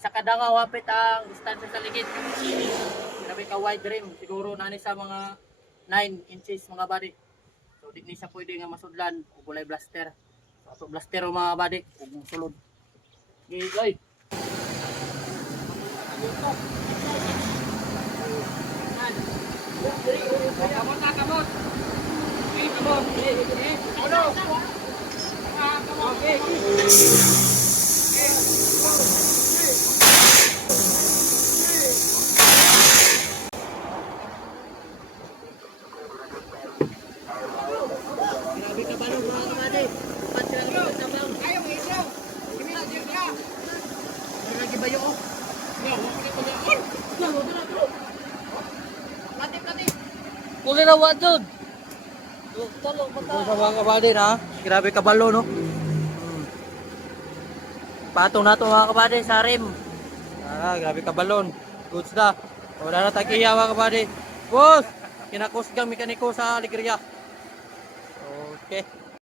sa kadanga wapit ang distansya sa ligid. Grabe ka wide rim, siguro nani sa mga 9 inches mga body. So di ni siya pwede nga masudlan o bulay blaster. So blaster o mga body ug sulod. Gigoy. Kamot na kamot. Kamot. Ulo. Grabe ka balong mga kabady. Upat sila ka pagkasabang. Ayaw, isaw. Kimi na, diyan ka. Ano lagi ba yun? Nga, huwag ko na ito na. Nga, huwag ko na ito. Plati. Kuli na wa dun. Talo, baka. Ito sa mga kabady na. Grabe ka balo, no? Patong na ito mga kabady sa rim. Grabe ka balon. Goods na. Wala na tagiya mga kabady. Boss! Kinakusgang mekaniko sa Alegria. Okay.